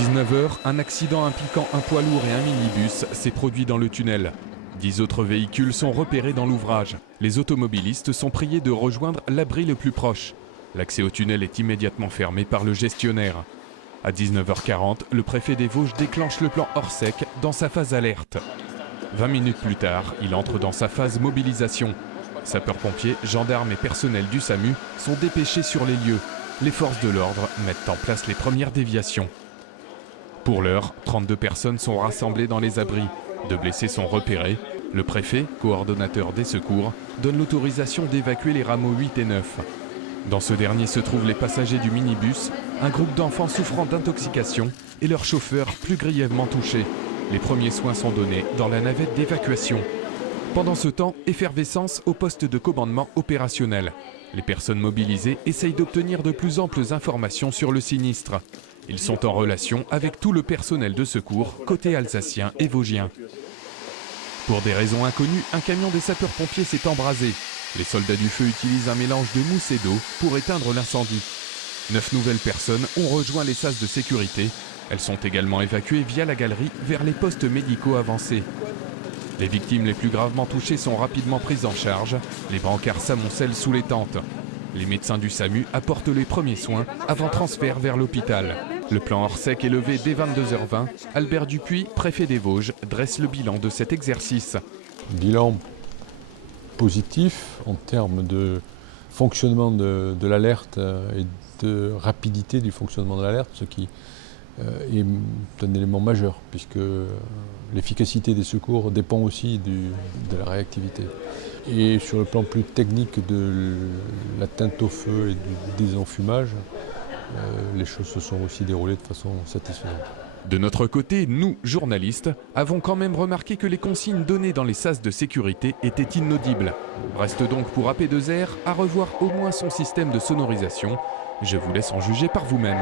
19 h, un accident impliquant un poids lourd et un minibus s'est produit dans le tunnel. 10 autres véhicules sont repérés dans l'ouvrage. Les automobilistes sont priés de rejoindre l'abri le plus proche. L'accès au tunnel est immédiatement fermé par le gestionnaire. À 19 h 40, le préfet des Vosges déclenche le plan Orsec dans sa phase alerte. 20 minutes plus tard, il entre dans sa phase mobilisation. Sapeurs-pompiers, gendarmes et personnel du SAMU sont dépêchés sur les lieux. Les forces de l'ordre mettent en place les premières déviations. Pour l'heure, 32 personnes sont rassemblées dans les abris. 2 blessés sont repérés. Le préfet, coordonnateur des secours, donne l'autorisation d'évacuer les rameaux 8 et 9. Dans ce dernier se trouvent les passagers du minibus, un groupe d'enfants souffrant d'intoxication et leur chauffeur plus grièvement touché. Les premiers soins sont donnés dans la navette d'évacuation. Pendant ce temps, effervescence au poste de commandement opérationnel. Les personnes mobilisées essayent d'obtenir de plus amples informations sur le sinistre. Ils sont en relation avec tout le personnel de secours, côté alsacien et vosgien. Pour des raisons inconnues, un camion des sapeurs-pompiers s'est embrasé. Les soldats du feu utilisent un mélange de mousse et d'eau pour éteindre l'incendie. 9 nouvelles personnes ont rejoint les sas de sécurité. Elles sont également évacuées via la galerie vers les postes médicaux avancés. Les victimes les plus gravement touchées sont rapidement prises en charge. Les brancards s'amoncellent sous les tentes. Les médecins du SAMU apportent les premiers soins avant transfert vers l'hôpital. Le plan Orsec est levé dès 22 h 20. Albert Dupuis, préfet des Vosges, dresse le bilan de cet exercice. Bilan positif en termes de fonctionnement de l'alerte et de rapidité du fonctionnement de l'alerte, ce qui est un élément majeur puisque l'efficacité des secours dépend aussi de la réactivité. Et sur le plan plus technique de l'atteinte au feu et du désenfumage, les choses se sont aussi déroulées de façon satisfaisante. De notre côté, nous, journalistes, avons quand même remarqué que les consignes données dans les sas de sécurité étaient inaudibles. Reste donc pour AP2R à revoir au moins son système de sonorisation. Je vous laisse en juger par vous-même.